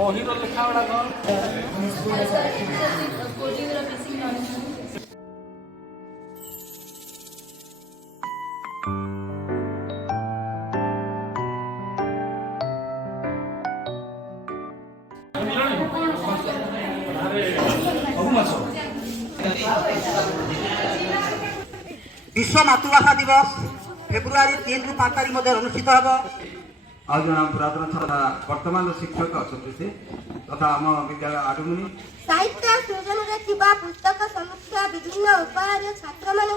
ବହିର ଲେଖା ଗୁଡାକ विश्व मातृभाषा दिवस फेब्रुआरी 3 ରୁ 5 तारिख मध्य अनुष्ठित होब। आज जना पुरातन छात्र वर्तमान शिक्षक अच्छा तथा आम विद्यालय आडमुनि साहित्य सृजन पुस्तक समीक्षा विभिन्न उपाय छात्र मान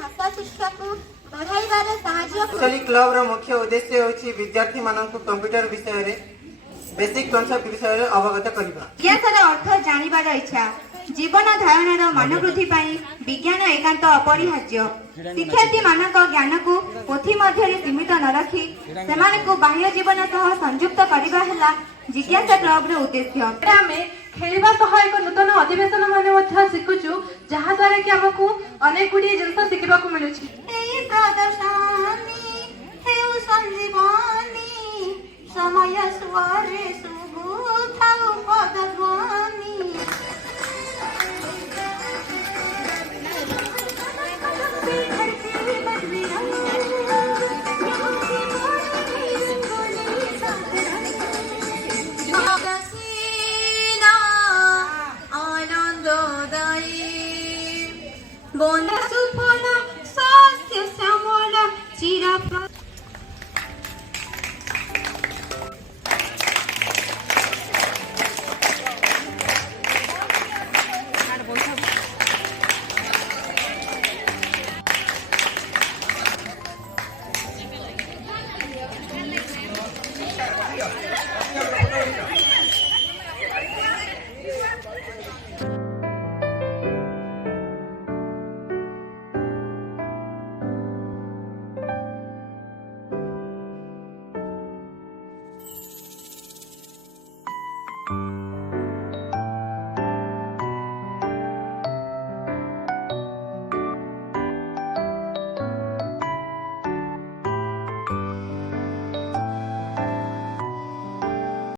भाषा शिक्षा को बढ़ाइबार साहाय्य। क्लब रो मुख्य उद्देश्य होछि विद्यार्थी मानन को कंप्यूटर विषय रे बेसिक कॉन्सेप्ट विषय रे अवगत करिबा। ज्ञानर अर्थ जानिबार इच्छा जीवन धारणर मनोवृद्धि विज्ञान एकांत अपरिहार्य। शिक्षार्थी मानक ज्ञान को पोथी मध्य सीमित न रखी से बाह्य जीवन सह संयुक्त करबा हैला जिज्ञासा क्लब रो उद्देश्य। आमे खेलबा सह एक नूतन अधिवेशन माने मध्य शिखुचु जहा द्वारा कि हमकु अनेक गुडी जिंस शिखबा को मिलुछि। एई प्रदर्शनी हेउ संजीवनी समय सुवारे सुबुथाउ पदध्वनि। आनंददायी